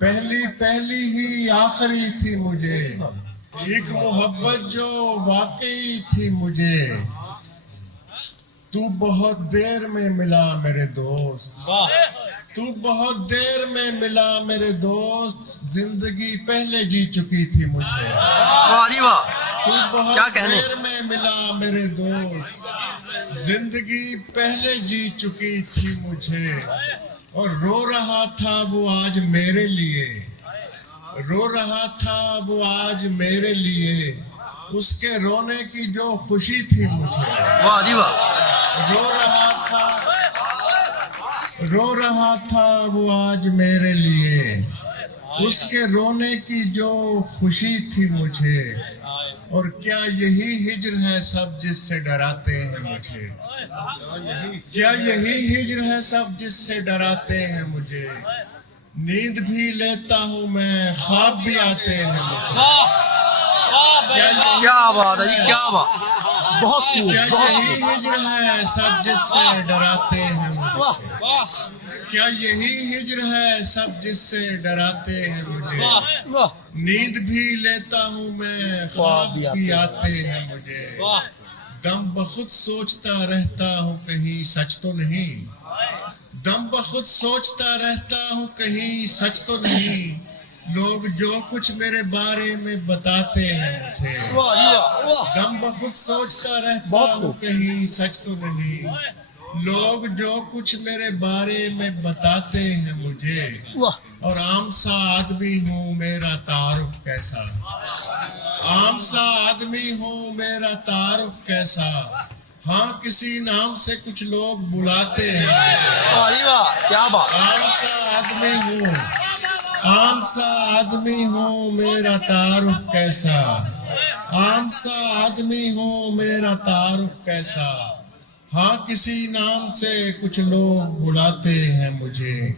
پہلی پہلی ہی آخری تھی مجھے، ایک محبت جو واقعی تھی مجھے، تو بہت دیر میں ملا میرے دوست، تو بہت دیر میں ملا میرے دوست، زندگی پہلے جی چکی تھی مجھے، تو بہت دیر میں ملا میرے دوست، زندگی پہلے جی چکی تھی مجھے، اور رو رہا تھا وہ آج میرے لیے، رو رہا تھا وہ آج میرے لیے، اس کے رونے کی جو خوشی تھی مجھے، رو رہا تھا وہ آج میرے لیے، اس کے رونے کی جو خوشی تھی مجھے، اور کیا یہی ہجر ہے سب جس سے ڈراتے ہیں مجھے، کیا یہی ہجر ہے سب جس سے ڈراتے ہیں مجھے، نیند بھی لیتا ہوں میں خواب بھی آتے ہیں مجھے، کیا بات ہے جی، کیا بات، بہت خوب، کیا بہت یہی خوب، ہجر ہے سب جس سے ڈراتے ہیں مجھے، کیا یہی ہجر ہے سب جس سے ڈراتے ہیں مجھے، واہ، نیند بھی لیتا ہوں میں خواب بھی آتے ہیں مجھے، دم بخود سوچتا رہتا ہوں کہیں سچ تو نہیں، دم بخود سوچتا رہتا ہوں کہیں سچ تو نہیں، لوگ جو کچھ میرے بارے میں بتاتے ہیں مجھے، واہ جی واہ، واہ، دم بخود سوچتا رہتا بہت ہوں خوب، کہیں سچ تو نہیں، لوگ جو کچھ میرے بارے میں بتاتے ہیں مجھے، واہ، اور عام سا آدمی ہوں میرا تعارف کیسا، عام سا آدمی ہوں میرا تعارف کیسا، ہاں کسی نام سے کچھ لوگ بلاتے ہیں، واہ جی واہ، کیا بات، عام سا آدمی ہوں، عام سا آدمی ہوں میرا تعارف کیسا، عام سا آدمی ہوں میرا تعارف کیسا، ہاں کسی نام سے کچھ لوگ بلاتے ہیں مجھے،